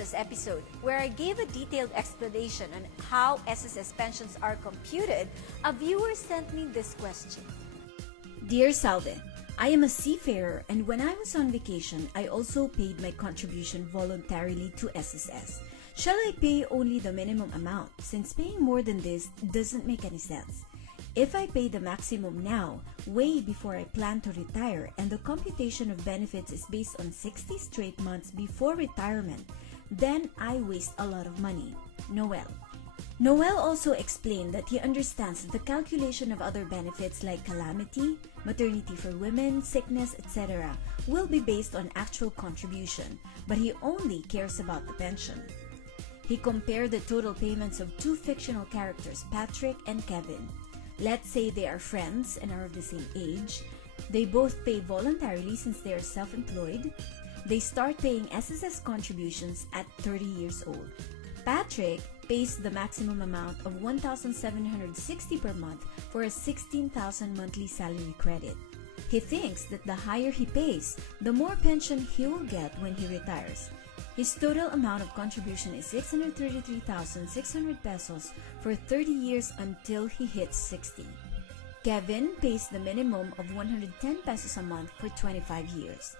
This episode, where I gave a detailed explanation on how SSS pensions are computed, a viewer sent me this question. Dear Salve, I am a seafarer, and when I was on vacation, I also paid my contribution voluntarily to SSS. Shall I pay only the minimum amount, since paying more than this doesn't make any sense? If I pay the maximum now, way before I plan to retire, and the computation of benefits is based on 60 straight months before retirement, then I waste a lot of money. Noel. Noel also explained that he understands that the calculation of other benefits like calamity, maternity for women, sickness, etc. will be based on actual contribution, but he only cares about the pension. He compared the total payments of two fictional characters, Patrick and Kevin. Let's say they are friends and are of the same age. They both pay voluntarily since they are self-employed. They start paying SSS contributions at 30 years old. Patrick pays the maximum amount of $1,760 per month for a $16,000 monthly salary credit. He thinks that the higher he pays, the more pension he will get when he retires. His total amount of contribution is 633,600 pesos for 30 years until he hits 60. Kevin pays the minimum of 110 pesos a month for 25 years.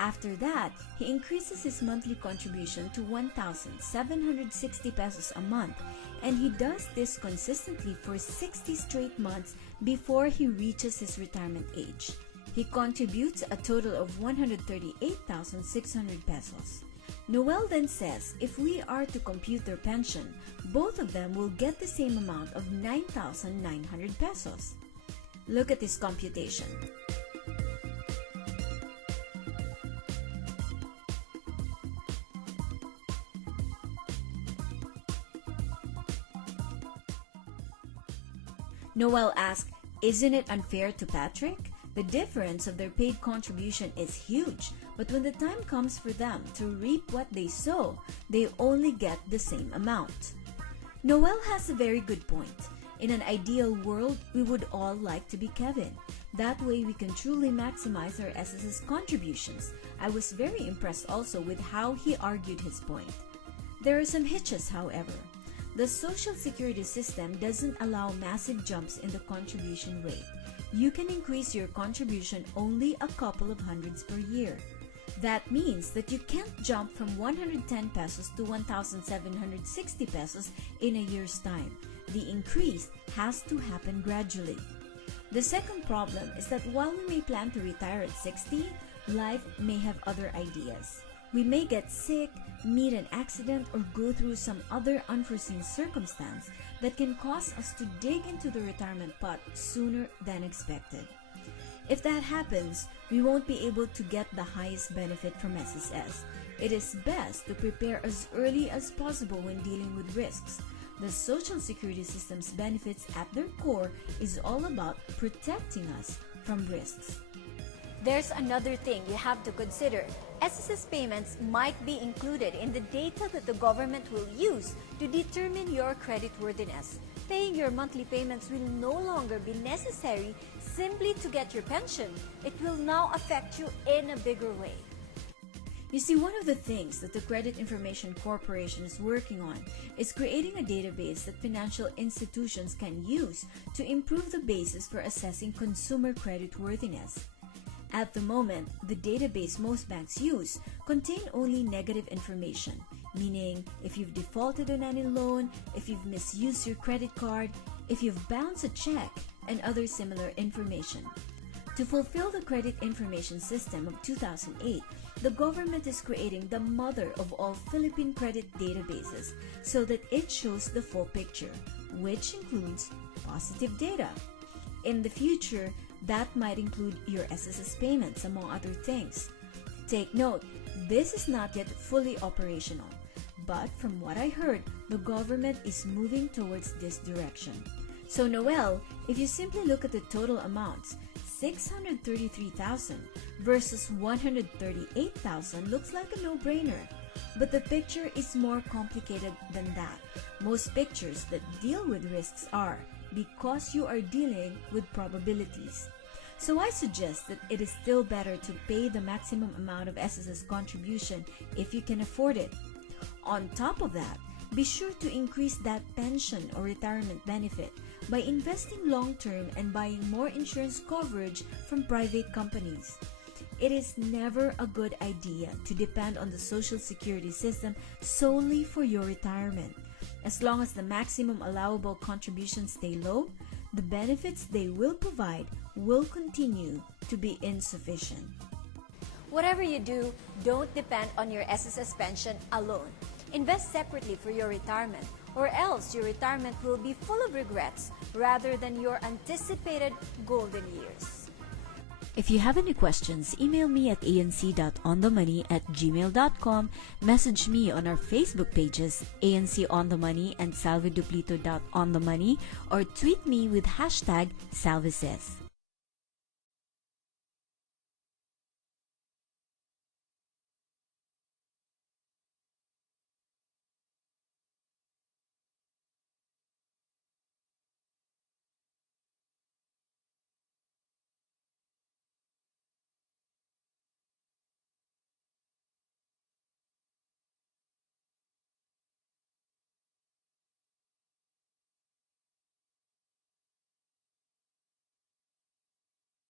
After that, he increases his monthly contribution to 1,760 pesos a month, and he does this consistently for 60 straight months before he reaches his retirement age. He contributes a total of 138,600 pesos. Noel then says if we are to compute their pension, both of them will get the same amount of 9,900 pesos. Look at this computation. Noel asked, isn't it unfair to Patrick? The difference of their paid contribution is huge, but when the time comes for them to reap what they sow, they only get the same amount. Noel has a very good point. In an ideal world, we would all like to be Kevin. That way we can truly maximize our SSS contributions. I was very impressed also with how he argued his point. There are some hitches, however. The Social Security system doesn't allow massive jumps in the contribution rate. You can increase your contribution only a couple of hundreds per year. That means that you can't jump from 110 pesos to 1,760 pesos in a year's time. The increase has to happen gradually. The second problem is that while we may plan to retire at 60, life may have other ideas. We may get sick, meet an accident, or go through some other unforeseen circumstance that can cause us to dig into the retirement pot sooner than expected. If that happens, we won't be able to get the highest benefit from SSS. It is best to prepare as early as possible when dealing with risks. The Social Security system's benefits at their core is all about protecting us from risks. There's another thing you have to consider. SSS payments might be included in the data that the government will use to determine your creditworthiness. Paying your monthly payments will no longer be necessary simply to get your pension. It will now affect you in a bigger way. You see, one of the things that the Credit Information Corporation is working on is creating a database that financial institutions can use to improve the basis for assessing consumer creditworthiness. At the moment, the database most banks use contain only negative information, meaning if you've defaulted on any loan, if you've misused your credit card, if you've bounced a check, and other similar information. To fulfill the Credit Information System of 2008, the government is creating the mother of all Philippine credit databases so that it shows the full picture, which includes positive data. In the future, that might include your SSS payments, among other things. Take note, this is not yet fully operational, but from what I heard, the government is moving towards this direction. So Noel, if you simply look at the total amounts, 633,000 versus 138,000 looks like a no-brainer. But the picture is more complicated than that. Most pictures that deal with risks are because you are dealing with probabilities. So I suggest that it is still better to pay the maximum amount of SSS contribution if you can afford it. On top of that, be sure to increase that pension or retirement benefit by investing long-term and buying more insurance coverage from private companies. It is never a good idea to depend on the Social Security system solely for your retirement. As long as the maximum allowable contributions stay low, the benefits they will provide will continue to be insufficient. Whatever you do, don't depend on your SSS pension alone. Invest separately for your retirement, or else your retirement will be full of regrets rather than your anticipated golden years. If you have any questions, email me at anc.onthemoney@gmail.com, message me on our Facebook pages, ANC On The Money and salveduplito.onthemoney, or tweet me with #SalveSays.